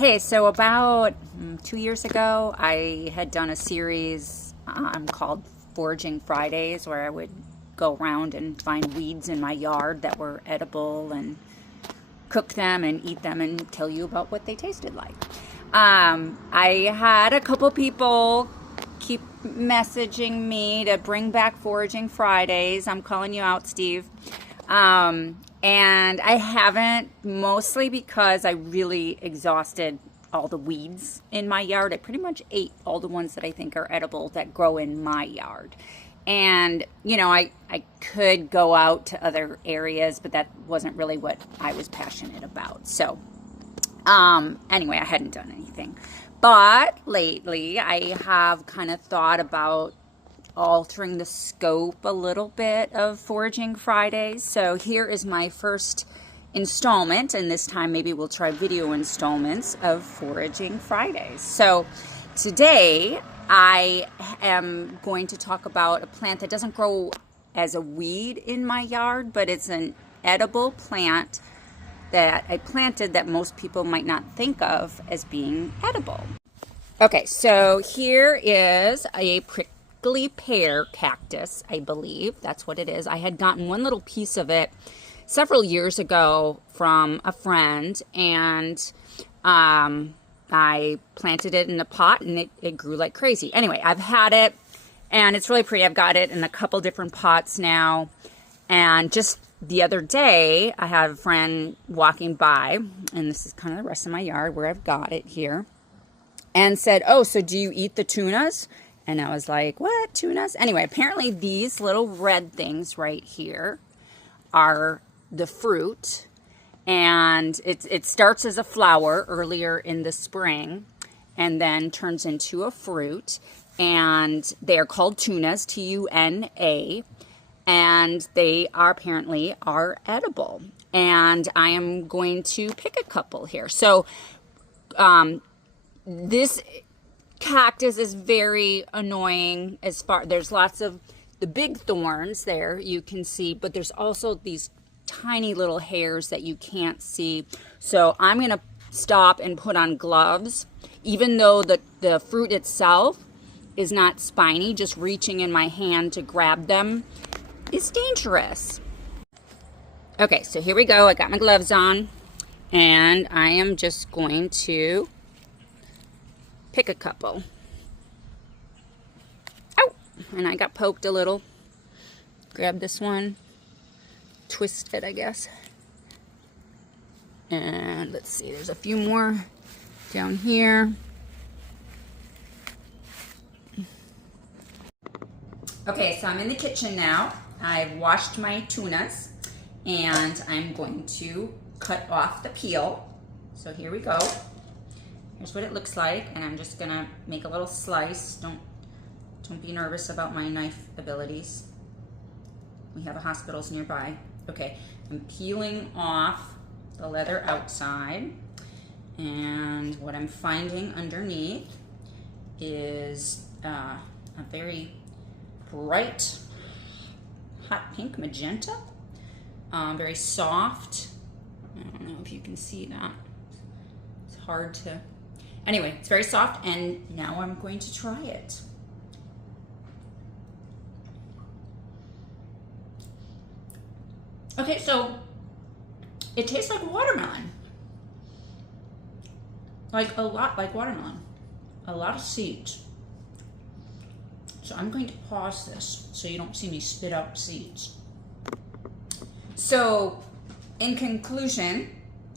Hey, so about 2 years ago, I had done a series called Foraging Fridays where I would go around and find weeds in my yard that were edible and cook them and eat them and tell you about what they tasted like. I had a couple people keep messaging me to bring back Foraging Fridays. I'm calling you out, Steve. And I haven't, mostly because I really exhausted all the weeds in my yard. I pretty much ate all the ones that I think are edible that grow in my yard. And, I could go out to other areas, but that wasn't really what I was passionate about. So, anyway, I hadn't done anything. But lately, I have kind of thought about altering the scope a little bit of Foraging Fridays. So here is my first installment, and this time maybe we'll try video installments of Foraging Fridays. So today I am going to talk about a plant that doesn't grow as a weed in my yard, but it's an edible plant that I planted that most people might not think of as being edible. Okay, so here is a prickly pear cactus, I believe. That's what it is. I had gotten one little piece of it several years ago from a friend, and I planted it in a pot, and it grew like crazy. Anyway, I've had it, and it's really pretty. I've got it in a couple different pots now, and just the other day, I had a friend walking by, and this is kind of the rest of my yard where I've got it here, and said, "Oh, so do you eat the tunas?" And I was like, "What, tunas?" Anyway, apparently these little red things right here are the fruit, and it starts as a flower earlier in the spring and then turns into a fruit, and they are called tunas, T-U-N-A, and they are apparently are edible, and I am going to pick a couple here. So this cactus is very annoying. There's lots of the big thorns there you can see, but there's also these tiny little hairs that you can't see. So I'm going to stop and put on gloves. Even though the fruit itself is not spiny, just reaching in my hand to grab them is dangerous. Okay, so here we go. I got my gloves on, and I am just going to pick a couple. Oh, and I got poked a little. Grab this one, twist it, I guess. And let's see, there's a few more down here. Okay, so I'm in the kitchen now. I've washed my tunas, and I'm going to cut off the peel. So here we go. Here's what it looks like, and I'm just gonna make a little slice. Don't be nervous about my knife abilities. We have a hospitals nearby. Okay, I'm peeling off the leather outside, and what I'm finding underneath is a very bright hot pink magenta, very soft. I don't know if you can see that. It's hard to. Anyway, it's very soft, and now I'm going to try it. Okay, so it tastes like watermelon. Like a lot like watermelon. A lot of seeds. So I'm going to pause this so you don't see me spit out seeds. So, in conclusion,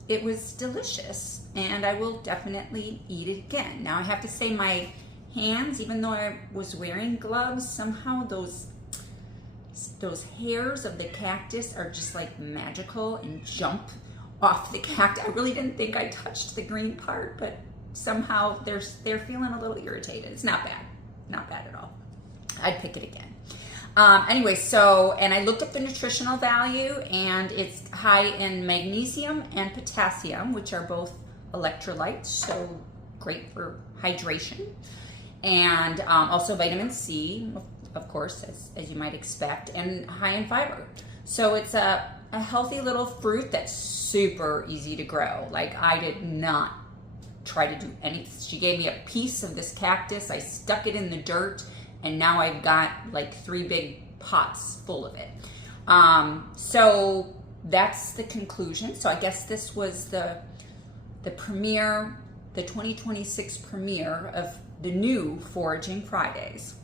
it was delicious, and I will definitely eat it again. Now I have to say my hands, even though I was wearing gloves, somehow those hairs of the cactus are just like magical and jump off the cactus. I really didn't think I touched the green part, but somehow they're feeling a little irritated. It's not bad at all. I'd pick it again. Anyway, and I looked up the nutritional value, and it's high in magnesium and potassium, which are both electrolytes, so great for hydration, and also vitamin C, of course, as you might expect, and high in fiber. So it's a healthy little fruit that's super easy to grow. Like, I did not try to do anything. She gave me a piece of this cactus. I stuck it in the dirt, and now I've got like 3 big pots full of it. So that's the conclusion. So I guess this was the premiere, the 2026 premiere of the new Foraging Fridays.